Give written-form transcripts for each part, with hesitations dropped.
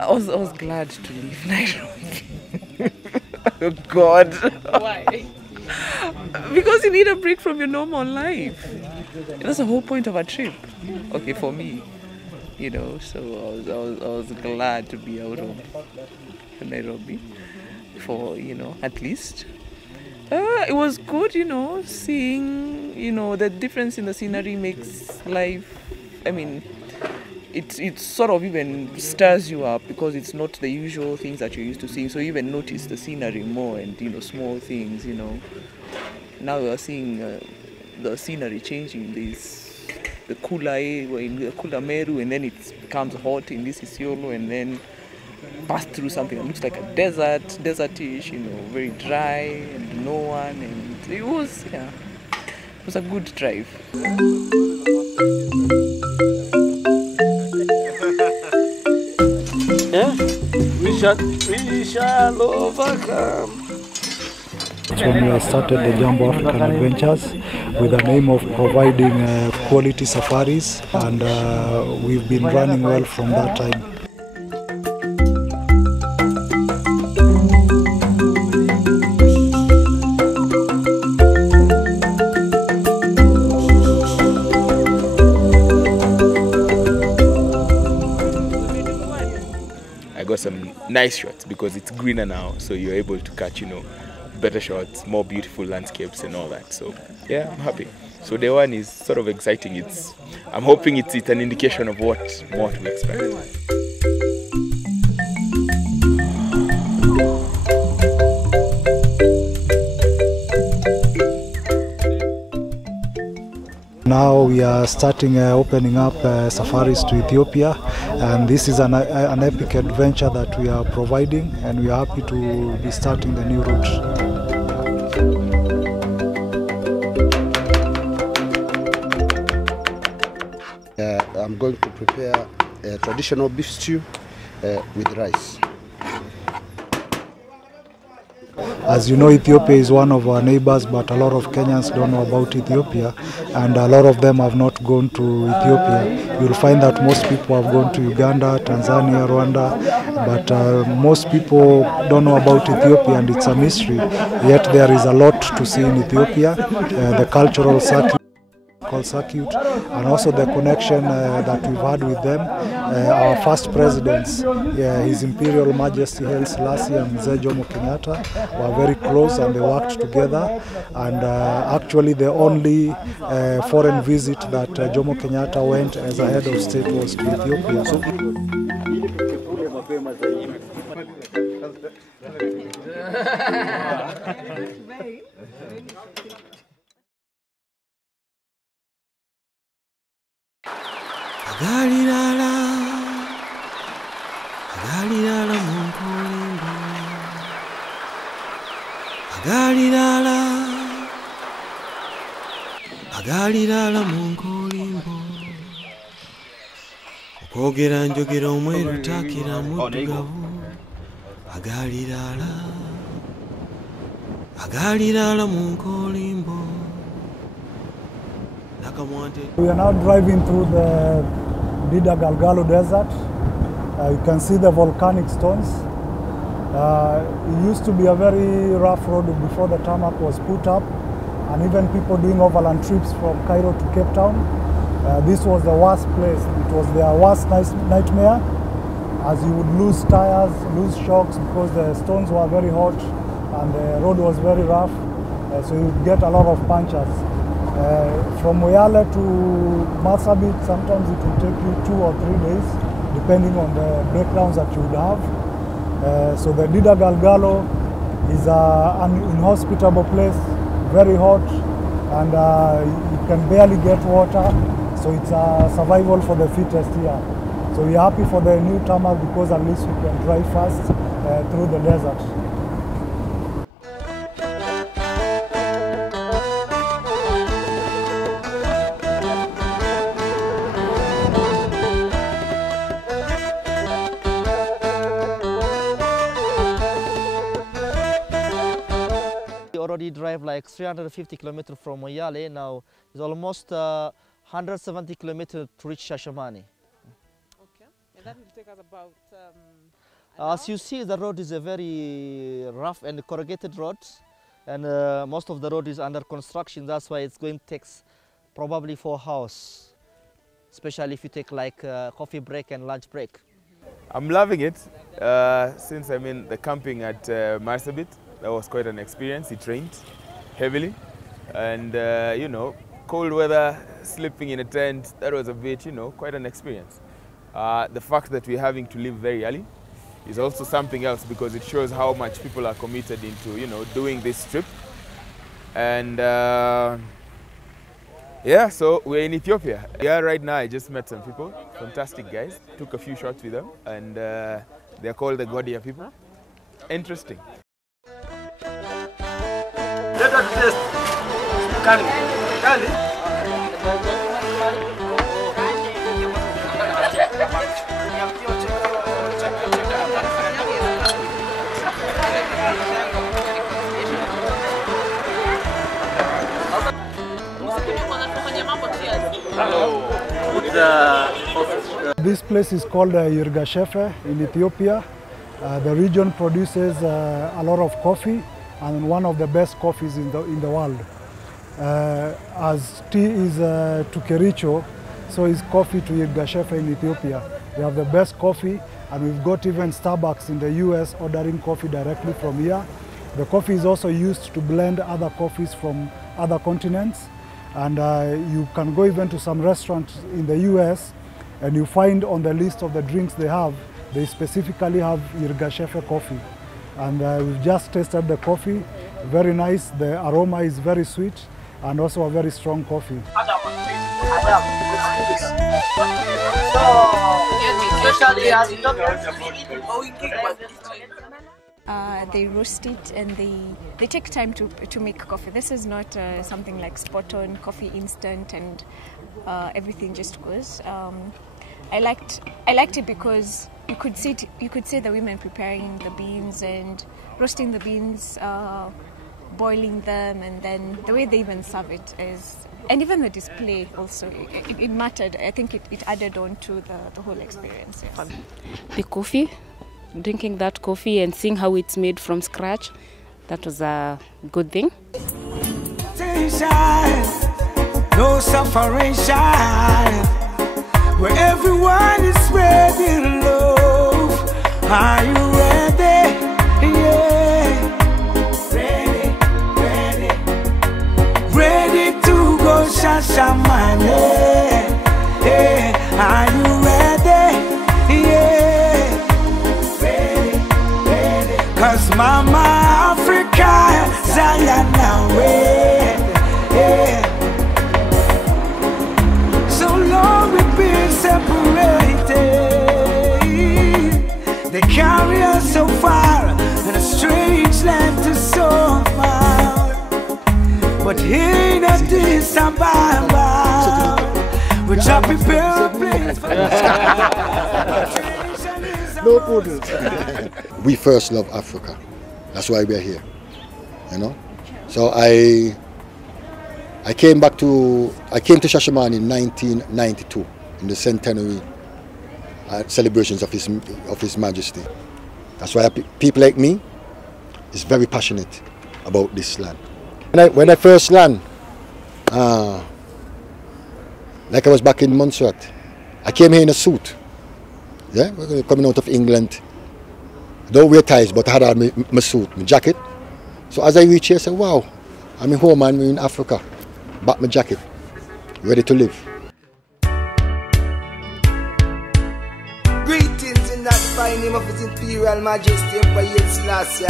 I was glad to leave Nairobi. Oh God. Why? Because you need a break from your normal life. That's the whole point of a trip. Okay, for me, so I was glad to be out of Nairobi for, at least. It was good, seeing, the difference in the scenery makes life, I mean, it sort of even stirs you up because it's not the usual things that you're used to seeing. So you even notice the scenery more and, small things, Now we are seeing the scenery changing. There's the cooler in the cooler Meru, and then it becomes hot in this Isiolo, and then pass through something that looks like a desertish, very dry and no one. And it was a good drive. Yeah, we shall overcome. When we started the Jambo African Adventures with the aim of providing quality safaris, and we've been running well from that time. I got some nice shots because it's greener now, so you're able to catch, better shots, more beautiful landscapes and all that. So yeah, I'm happy. So day one is sort of exciting. I'm hoping it's an indication of what more to expect. Now we are starting opening up safaris to Ethiopia, and this is an epic adventure that we are providing, and we are happy to be starting the new route. I'm going to prepare a traditional beef stew with rice. As you know, Ethiopia is one of our neighbors, but a lot of Kenyans don't know about Ethiopia, and a lot of them have not gone to Ethiopia. You'll find that most people have gone to Uganda, Tanzania, Rwanda, but most people don't know about Ethiopia, and it's a mystery. Yet there is a lot to see in Ethiopia, the cultural circuit, and also the connection that we've had with them. Our first presidents, His Imperial Majesty Haile Selassie and Mzee Jomo Kenyatta, were very close, and they worked together. And actually the only foreign visit that Jomo Kenyatta went as a head of state was to Ethiopia. Agalilala munkolimbo, agalilala munkolimbo, okwogera njogera omweru takira muddugavu, agalilala munkolimbo. We are now driving through the Dida Galgalo Desert. You can see the volcanic stones. It used to be a very rough road before the tarmac was put up, and even people doing overland trips from Cairo to Cape Town. This was the worst place. It was their worst nightmare, as you would lose tires, lose shocks, because the stones were very hot and the road was very rough, so you would get a lot of punctures. From Moyale to Marsabit, sometimes it will take you 2 or 3 days, depending on the breakdowns that you would have. So the Dida Galgalo is an inhospitable place, very hot, and you can barely get water, so it's a survival for the fittest here. So we're happy for the new tarmac because at least we can drive fast through the desert. Already drive like 350 kilometers from Moyale. Now it's almost 170 kilometers to reach Shashamane. Okay. That will take us about As you see, the road is a very rough and corrugated road, and most of the road is under construction. That's why it's going to take probably 4 hours, especially if you take like coffee break and lunch break. I'm loving it. Since I'm in the camping at Marsabit, that was quite an experience. It rained heavily, and you know, cold weather, sleeping in a tent, that was a bit, you know, quite an experience. The fact that we're having to leave very early is also something else, because it shows how much people are committed into, you know, doing this trip. And yeah, so we're in Ethiopia. Yeah, right now I just met some people, fantastic guys. Took a few shots with them, and they're called the Godia people. Interesting. Let us test. Kali. This place is called Yirgashefe in Ethiopia. The region produces a lot of coffee, and one of the best coffees in the world. As tea is to Kericho, so is coffee to Yirgashefe in Ethiopia. We have the best coffee, and we've got even Starbucks in the US ordering coffee directly from here. The coffee is also used to blend other coffees from other continents. And you can go even to some restaurants in the US, and you find on the list of the drinks they specifically have Yirgashefe coffee. And we've just tasted the coffee, very nice. The aroma is very sweet, and also a very strong coffee. They roast it, and they take time to make coffee. This is not something like spot on coffee instant and everything just goes. I liked it because you could see the women preparing the beans and roasting the beans, boiling them, and then the way they even serve it is, and even the display also, it mattered. I think it added on to the whole experience. Yes. The coffee, drinking that coffee and seeing how it's made from scratch, that was a good thing. No separation, where everyone is ready to love. Are you ready? Yeah. Ready to go shashamane. Yeah. Are you ready? Yeah. Cause Mama Africa, Zion away. Yeah. So long we've been separated. They carry us so far in a strange land to so far. But here in Addis Ababa, we're chopping airplanes for No poodles. We first love Africa. That's why we're here. You know? So I came to Shashamane in 1992 in the centenary celebrations of His Majesty. That's why people like me is very passionate about this land. When I first land, like I was back in Montserrat, I came here in a suit. Yeah, we're coming out of England. Don't wear ties, but I had on my suit, my jacket. So as I reach here, I said, wow, I'm in home and we're in Africa. Back my jacket, ready to live. Greetings in that fine name of His Imperial Majesty Emperor Selassie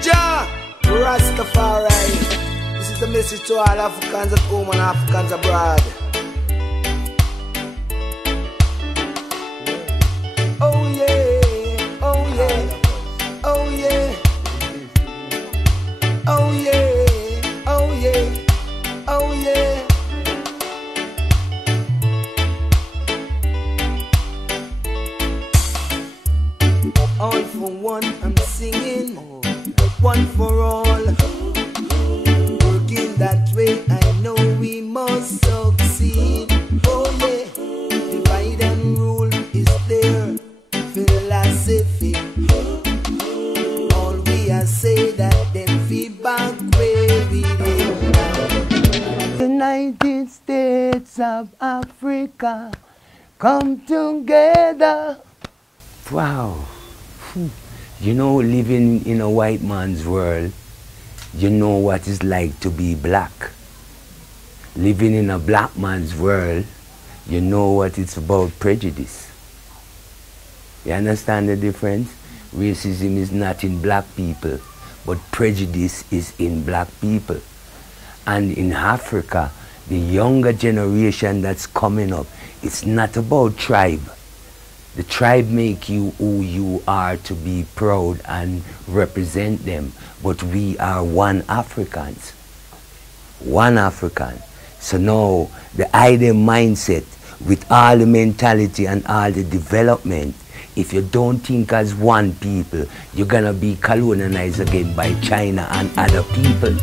Jah Rastafari. This is the message to all Africans at home and Africans abroad. Oh yeah, oh yeah, oh yeah, oh yeah, oh yeah, oh yeah. All for one, I'm singing. One for all. Working that way, I know we must succeed. Oh yeah, divide and rule is there. United States of Africa come together. Wow. You know, living in a white man's world, you know what it's like to be black. Living in a black man's world, you know what it's about prejudice. You understand the difference? Racism is not in black people, but prejudice is in black people. And in Africa, the younger generation that's coming up, it's not about tribe. The tribe make you who you are to be proud and represent them. But we are one Africans. One African. So now the idea mindset with all the mentality and all the development, if you don't think as one people, you're gonna be colonized again by China and other people.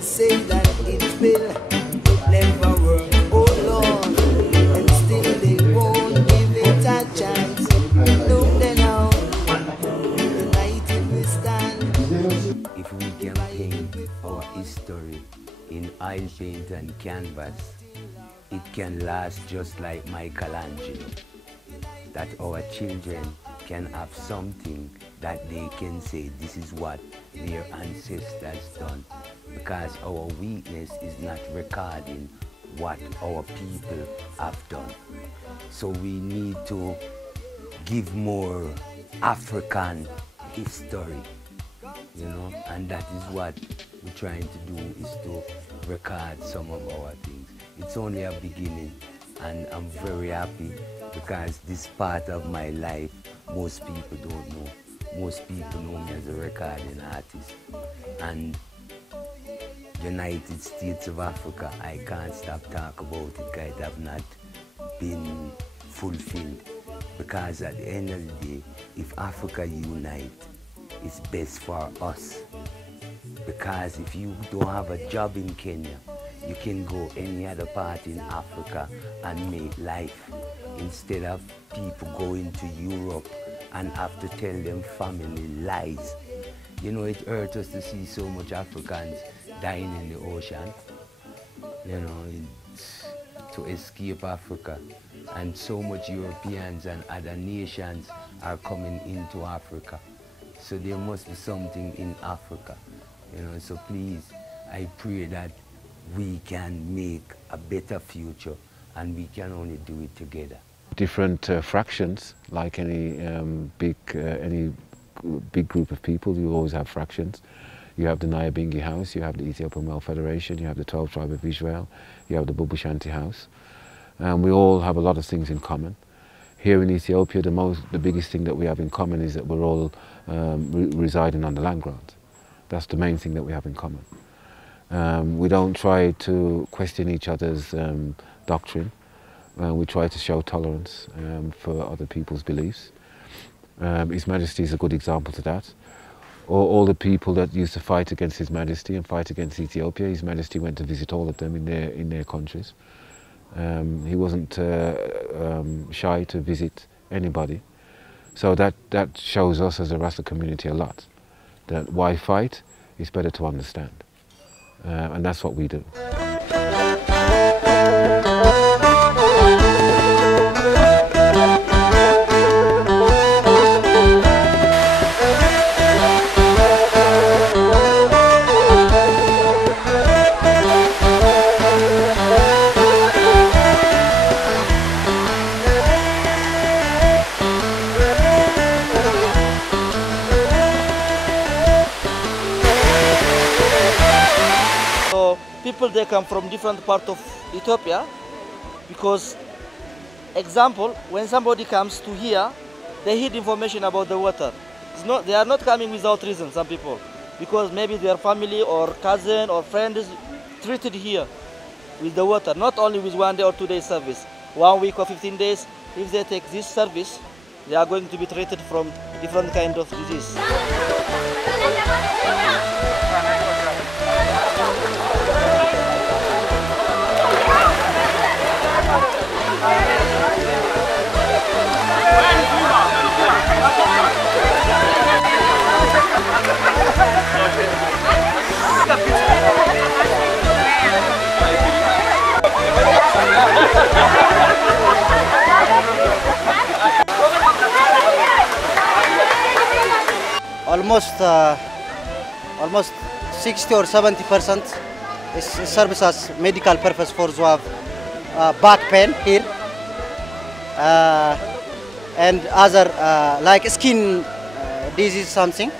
Say that it will never work, oh Lord, and still they won't give it a chance. Look then now, united we stand. If we can paint our history in oil paint and canvas, it can last just like Michelangelo. That our children can have something that they can say this is what their ancestors done. Because our weakness is not recording what our people have done. So we need to give more African history, you know, and that is what we're trying to do, is to record some of our things. It's only a beginning, and I'm very happy because this part of my life most people don't know. Most people know me as a recording artist. And United States of Africa, I can't stop talking about it because it have not been fulfilled. Because at the end of the day, if Africa unite, it's best for us. Because if you don't have a job in Kenya, you can go any other part in Africa and make life. Instead of people going to Europe and have to tell them family lies. You know, it hurts us to see so much Africans dying in the ocean, you know, to escape Africa. And so much Europeans and other nations are coming into Africa. So there must be something in Africa, you know, so please, I pray that we can make a better future, and we can only do it together. Different fractions, like any big group of people, you always have fractions. You have the Nyabingi House, you have the Ethiopian Male Federation, you have the 12 Tribe of Israel, you have the Bubu Shanti House. We all have a lot of things in common. Here in Ethiopia, the biggest thing that we have in common is that we're all residing on the land grant. That's the main thing that we have in common. We don't try to question each other's doctrine. We try to show tolerance for other people's beliefs. His Majesty is a good example to that. All the people that used to fight against His Majesty and fight against Ethiopia, His Majesty went to visit all of them in their countries. He wasn't shy to visit anybody. So that shows us as a Rasta community a lot. That why fight? It's better to understand. And that's what we do. People, they come from different parts of Ethiopia, because, example, when somebody comes to here, they hear information about the water. They are not coming without reason, some people, because maybe their family or cousin or friend is treated here with the water, not only with 1 day or 2 days service. 1 week or 15 days, if they take this service, they are going to be treated from different kind of disease. Hey! almost 60 or 70% is serves as medical purpose for those who have back pain here, and other like skin disease something.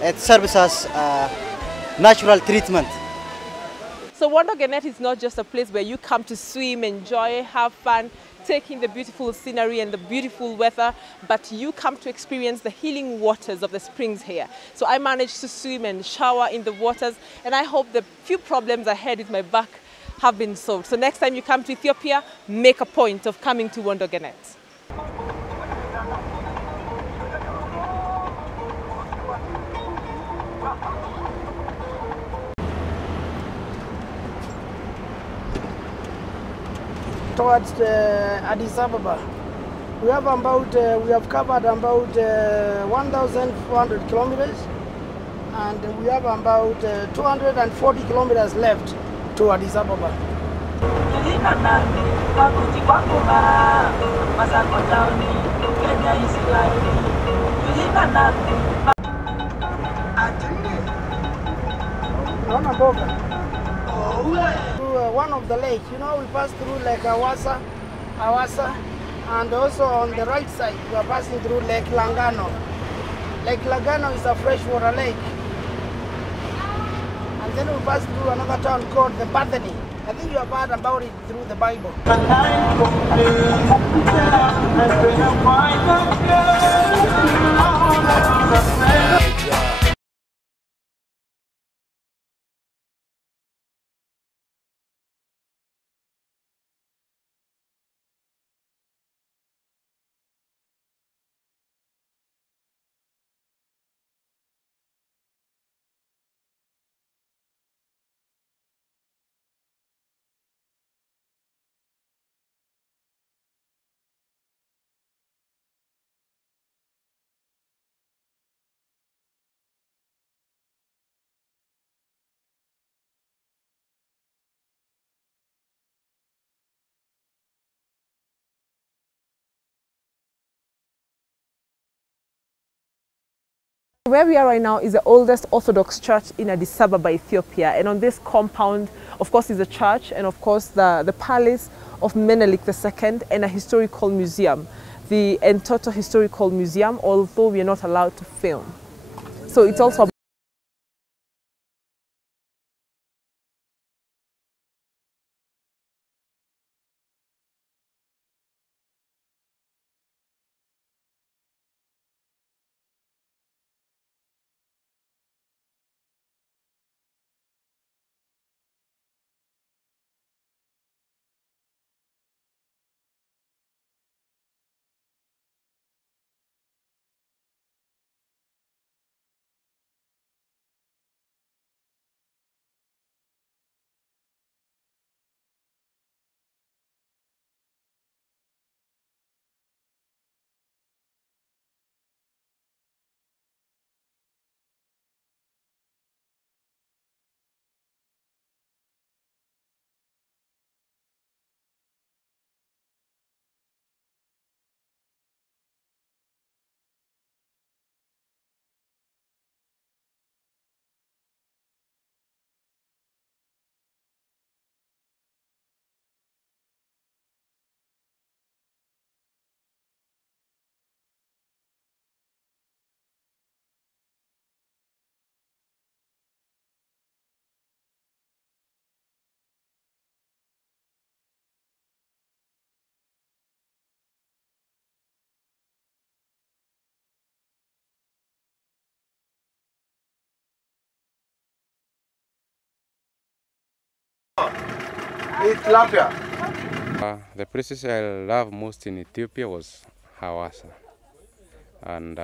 It serves as natural treatment. So Wondogenet is not just a place where you come to swim, enjoy, have fun, take in the beautiful scenery and the beautiful weather, but you come to experience the healing waters of the springs here. So I managed to swim and shower in the waters, and I hope the few problems I had with my back have been solved. So next time you come to Ethiopia, make a point of coming to Wondogenet. Towards Addis Ababa, we have covered about 1,400 kilometers, and we have about 240 kilometers left to Addis Ababa. One of the lakes, we pass through Lake Awasa, and also on the right side we are passing through Lake Langano. Lake Langano is a freshwater lake, and then we pass through another town called the Bethany. I think you have heard about it through the Bible. Where we are right now is the oldest Orthodox church in Addis Ababa, Ethiopia, and on this compound, of course, is a church and of course the palace of Menelik II and a historical museum, the Entoto Historical Museum, although we are not allowed to film. So it's also Ethiopia. The places I love most in Ethiopia was Hawassa, and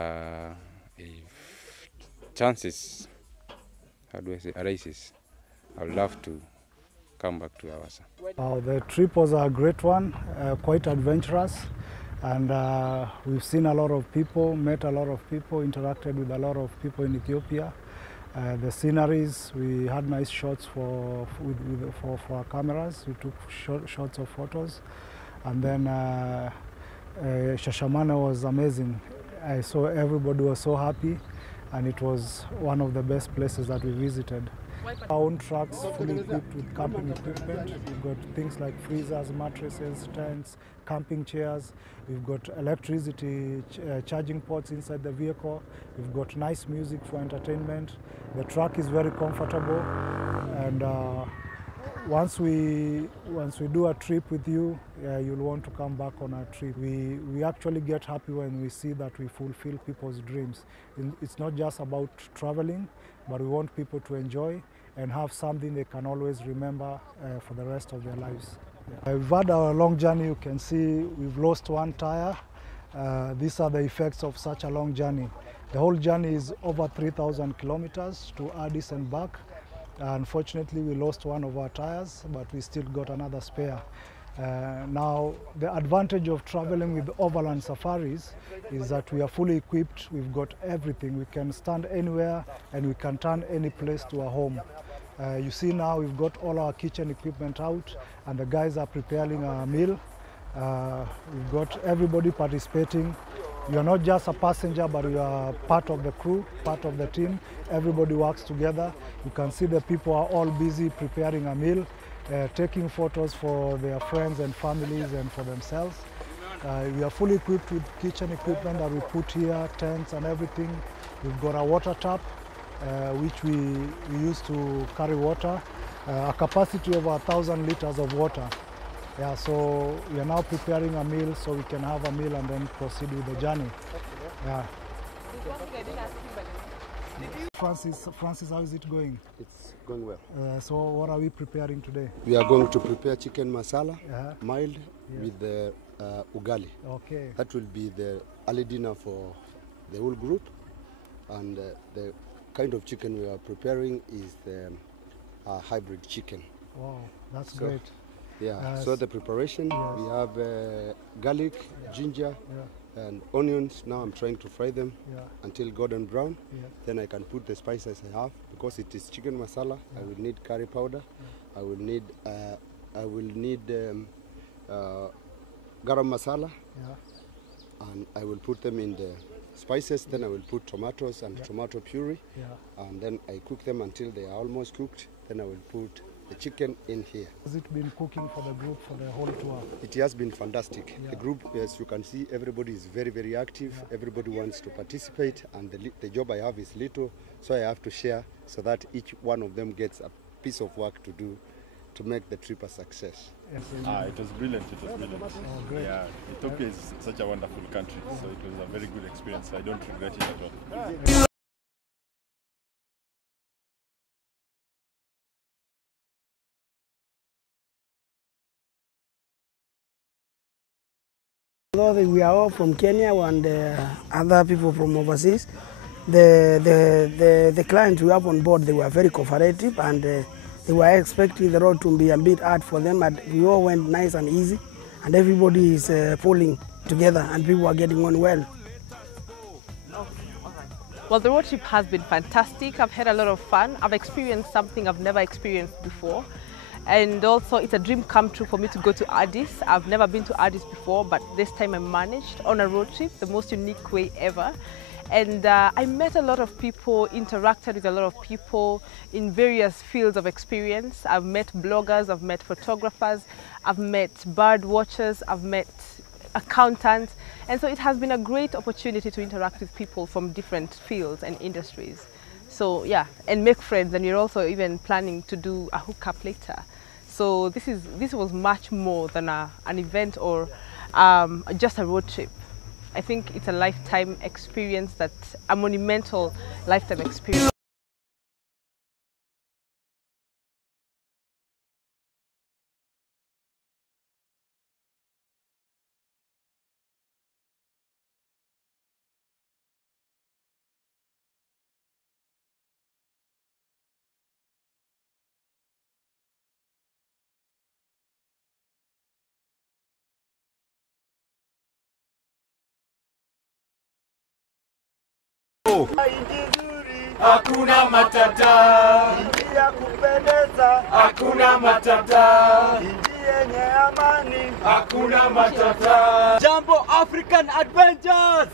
if chances, arises, I would love to come back to Hawassa. The trip was a great one, quite adventurous, and we've seen a lot of people, met a lot of people, interacted with a lot of people in Ethiopia. The sceneries, we had nice shots for our cameras. We took shots of photos, and then Shashamane was amazing. I saw everybody was so happy. and it was one of the best places that we visited. Our own trucks fully equipped with camping equipment. We've got things like freezers, mattresses, tents, camping chairs. We've got electricity charging ports inside the vehicle. We've got nice music for entertainment. The truck is very comfortable, and once we do a trip with you, you'll want to come back on our trip. We actually get happy when we see that we fulfill people's dreams. It's not just about traveling, but we want people to enjoy and have something they can always remember for the rest of their lives. We've had our long journey. You can see we've lost one tire. These are the effects of such a long journey. The whole journey is over 3,000 kilometers to Addis and back. Unfortunately, we lost one of our tires, but we still got another spare. Now, the advantage of traveling with overland safaris is that we are fully equipped. We've got everything. We can stand anywhere and we can turn any place to a home. You see now we've got all our kitchen equipment out, and the guys are preparing a meal. We've got everybody participating. You are not just a passenger, but you are part of the crew, part of the team. Everybody works together. You can see the people are all busy preparing a meal, taking photos for their friends and families and for themselves. We are fully equipped with kitchen equipment that we put here, tents and everything. We've got a water tap, which we use to carry water, a capacity of 1,000 liters of water. Yeah, so we are now preparing a meal so we can have a meal and then proceed with the journey. Yeah. Francis, how is it going? It's going well. So what are we preparing today? We are going to prepare chicken masala, mild, with the ugali. Okay. That will be the early dinner for the whole group. And the kind of chicken we are preparing is the hybrid chicken. Wow, that's great. Yeah, so the preparation, we have garlic, ginger, and onions. Now I'm trying to fry them until golden brown. Then I can put the spices I have. Because it is chicken masala, I will need curry powder. I will need garam masala. And I will put them in the spices. Then I will put tomatoes and tomato puree. And then I cook them until they are almost cooked. Then I will put the chicken in here. Has it been cooking for the group for the whole tour? It has been fantastic. The group, as you can see, everybody is very, very active. Everybody wants to participate, and the job I have is little, so I have to share so that each one of them gets a piece of work to do to make the trip a success. It was brilliant. It was brilliant. Oh, great. Yeah, Ethiopia is such a wonderful country, so it was a very good experience. I don't regret it at all. Although we are all from Kenya and other people from overseas, the clients we have on board, they were very cooperative, and they were expecting the road to be a bit hard for them, but we all went nice and easy, and everybody is pulling together and people are getting on well. Well, the road trip has been fantastic. I've had a lot of fun. I've experienced something I've never experienced before. And also, it's a dream come true for me to go to Addis. I've never been to Addis before, but this time I managed on a road trip, the most unique way ever. And I met a lot of people, interacted with a lot of people in various fields of experience. I've met bloggers, I've met photographers, I've met bird watchers, I've met accountants. And so it has been a great opportunity to interact with people from different fields and industries. So yeah, and make friends, and we're also even planning to do a hookup later. So this was much more than an event or just a road trip. I think it's a lifetime experience, a monumental lifetime experience. Hakuna matata, Nchi ya kupendeza, hakuna matata, nchi yenye amani, hakuna matata. Jambo African Adventures.